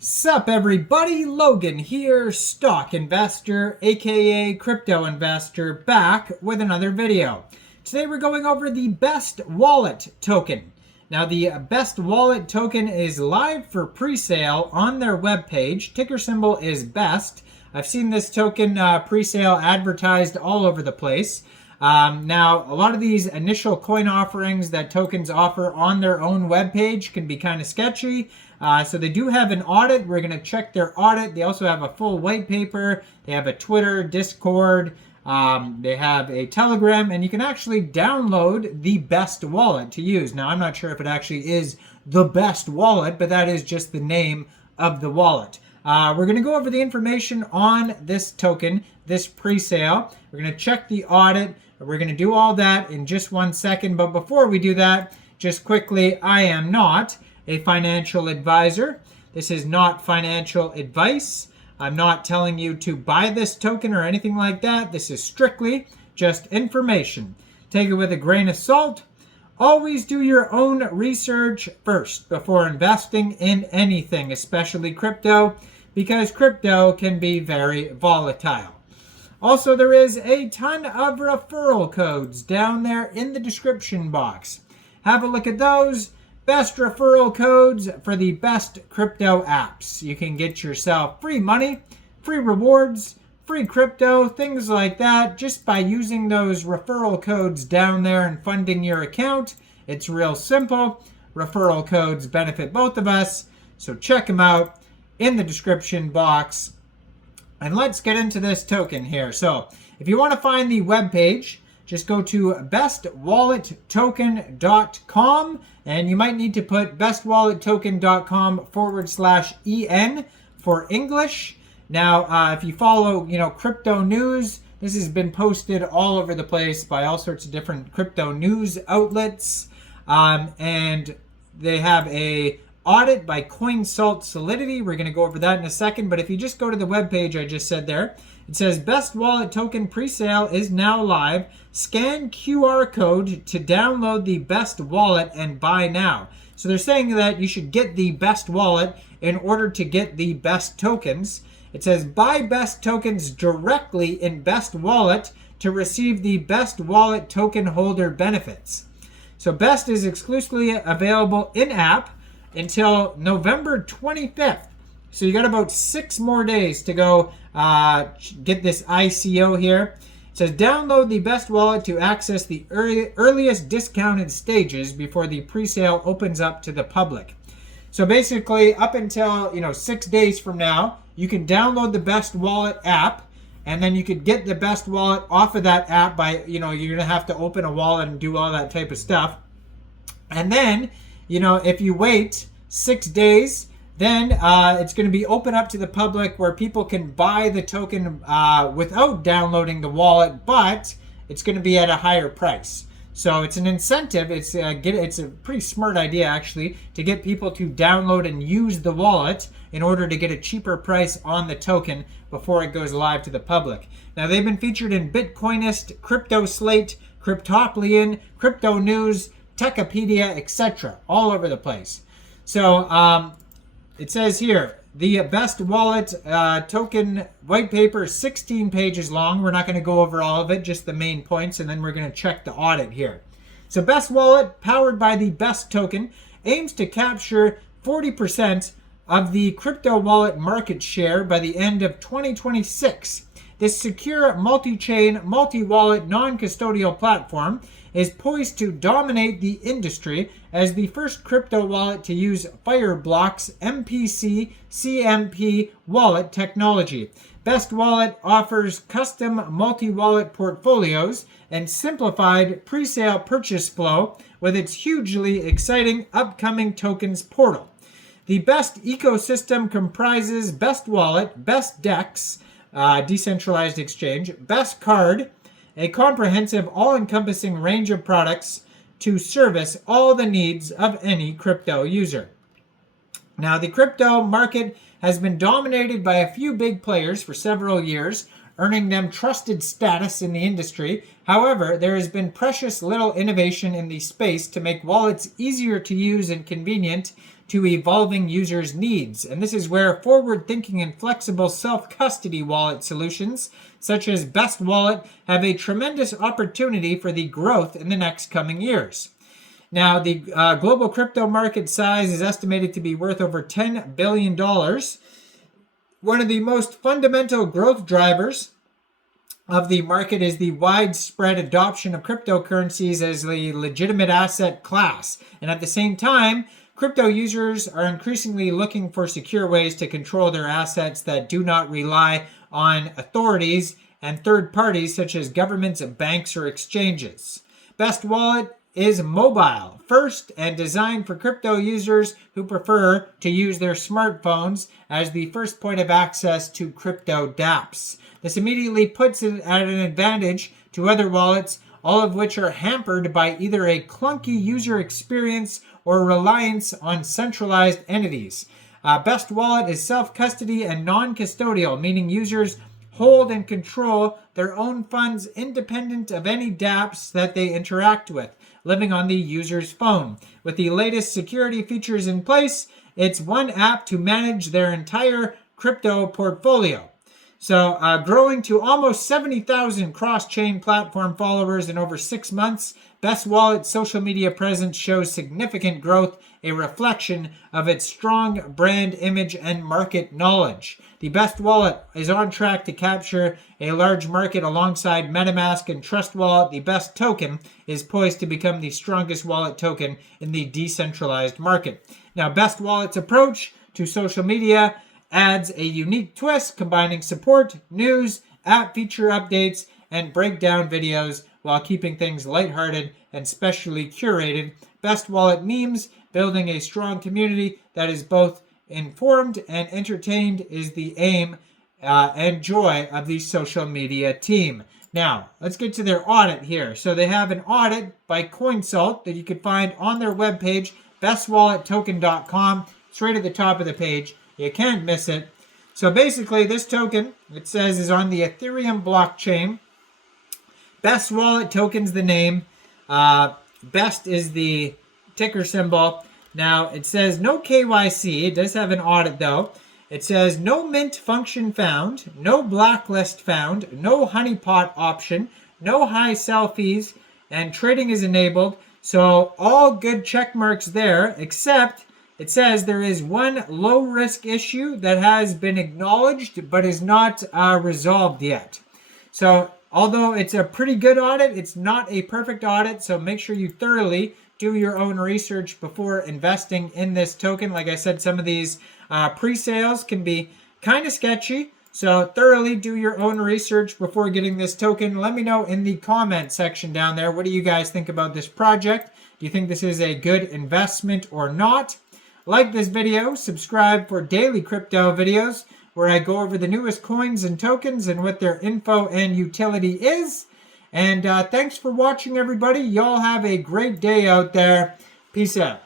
Sup everybody, Logan here, stock investor, aka crypto investor, back with another video. Today we're going over the Best Wallet token. Now the Best Wallet token is live for pre-sale on their webpage. Ticker symbol is BEST. I've seen this token pre-sale advertised all over the place. Now, a lot of these initial coin offerings that tokens offer on their own webpage can be kind of sketchy. So they do have an audit. We're going to check their audit. They also have a full white paper. They have a Twitter, Discord. They have a Telegram, and you can actually download the Best Wallet to use. Now, I'm not sure if it actually is the Best Wallet, but that is just the name of the wallet. We're going to go over the information on this token, this pre-sale. We're going to check the audit. We're going to do all that in just 1 second. But before we do that, just quickly, I am not a financial advisor. This is not financial advice. I'm not telling you to buy this token or anything like that. This is strictly just information. Take it with a grain of salt. Always do your own research first before investing in anything, especially crypto, because crypto can be very volatile. Also, there is a ton of referral codes down there in the description box. Have a look at those. Best referral codes for the best crypto apps. You can get yourself free money, free rewards, free crypto, things like that, just by using those referral codes down there and funding your account. It's real simple. Referral codes benefit both of us, so check them out in the description box. And let's get into this token here. So if you want to find the webpage, just go to bestwallettoken.com, and you might need to put bestwallettoken.com/EN for English. Now, if you follow, crypto news, this has been posted all over the place by all sorts of different crypto news outlets. And they have a audit by CoinSalt Solidity. We're going to go over that in a second. But if you just go to the webpage I just said there, it says Best Wallet Token Presale is now live. Scan QR code to download the Best Wallet and buy now. So they're saying that you should get the Best Wallet in order to get the best tokens. It says buy best tokens directly in Best Wallet to receive the Best Wallet token holder benefits. So Best is exclusively available in-app until November 25th. So you got about 6 more days to go get this ICO here. It says download the Best Wallet to access the earliest discounted stages before the pre-sale opens up to the public. So basically, up until 6 days from now, you can download the Best Wallet app, and then you could get the Best Wallet off of that app by you're gonna have to open a wallet and do all that type of stuff. And then if you wait 6 days, then it's going to be open up to the public where people can buy the token without downloading the wallet, but it's going to be at a higher price. So it's an incentive. It's a pretty smart idea, actually, to get people to download and use the wallet in order to get a cheaper price on the token before it goes live to the public. Now, they've been featured in Bitcoinist, Crypto Slate, Cryptoplian, Crypto News, Techipedia, etc., all over the place. So it says here, the Best Wallet token white paper is 16 pages long. We're not going to go over all of it, just the main points, and then we're going to check the audit here. So Best Wallet, powered by the Best token, aims to capture 40% of the crypto wallet market share by the end of 2026. This secure, multi-chain, multi-wallet, non-custodial platform is poised to dominate the industry as the first crypto wallet to use Fireblock's MPC CMP wallet technology. Best Wallet offers custom multi-wallet portfolios and simplified pre-sale purchase flow with its hugely exciting upcoming tokens portal. The Best ecosystem comprises Best Wallet, Best DEX, decentralized exchange, Best Card, a comprehensive, all-encompassing range of products to service all the needs of any crypto user. Now, the crypto market has been dominated by a few big players for several years, earning them trusted status in the industry. However, there has been precious little innovation in the space to make wallets easier to use and convenient to evolving users' needs. And this is where forward-thinking and flexible self-custody wallet solutions, such as Best Wallet, have a tremendous opportunity for the growth in the next coming years. Now, the global crypto market size is estimated to be worth over $10 billion. One of the most fundamental growth drivers of the market is the widespread adoption of cryptocurrencies as a legitimate asset class. And at the same time, crypto users are increasingly looking for secure ways to control their assets that do not rely on authorities and third parties such as governments, banks, or exchanges. Best Wallet is mobile first and designed for crypto users who prefer to use their smartphones as the first point of access to crypto dApps. This immediately puts it at an advantage to other wallets, all of which are hampered by either a clunky user experience or reliance on centralized entities. Best Wallet is self-custody and non-custodial, meaning users hold and control their own funds independent of any dApps that they interact with, living on the user's phone. With the latest security features in place, it's one app to manage their entire crypto portfolio. So growing to almost 70,000 cross-chain platform followers in over 6 months, Best Wallet's social media presence shows significant growth, a reflection of its strong brand image and market knowledge. The Best Wallet is on track to capture a large market alongside MetaMask and Trust Wallet. The Best token is poised to become the strongest wallet token in the decentralized market. Now, Best Wallet's approach to social media adds a unique twist, combining support, news, app feature updates, and breakdown videos while keeping things lighthearted and specially curated. Best Wallet memes, building a strong community that is both informed and entertained, is the aim and joy of the social media team. Now, let's get to their audit here. So they have an audit by CoinSalt that you can find on their webpage, bestwallettoken.com. It's right at the top of the page. You can't miss it. So basically, this token, it says, is on the Ethereum blockchain. Best Wallet token's the name. Best is the ticker symbol. Now, it says no KYC. It does have an audit, though. It says no mint function found, no blacklist found, no honeypot option, no high sell fees, and trading is enabled. So all good check marks there, except it says there is one low risk issue that has been acknowledged but is not resolved yet. So although it's a pretty good audit, it's not a perfect audit. So make sure you thoroughly do your own research before investing in this token. Like I said, some of these pre-sales can be kind of sketchy. So thoroughly do your own research before getting this token. Let me know in the comment section down there. What do you guys think about this project? Do you think this is a good investment or not? Like this video, subscribe for daily crypto videos where I go over the newest coins and tokens and what their info and utility is. And thanks for watching, everybody. Y'all have a great day out there. Peace out.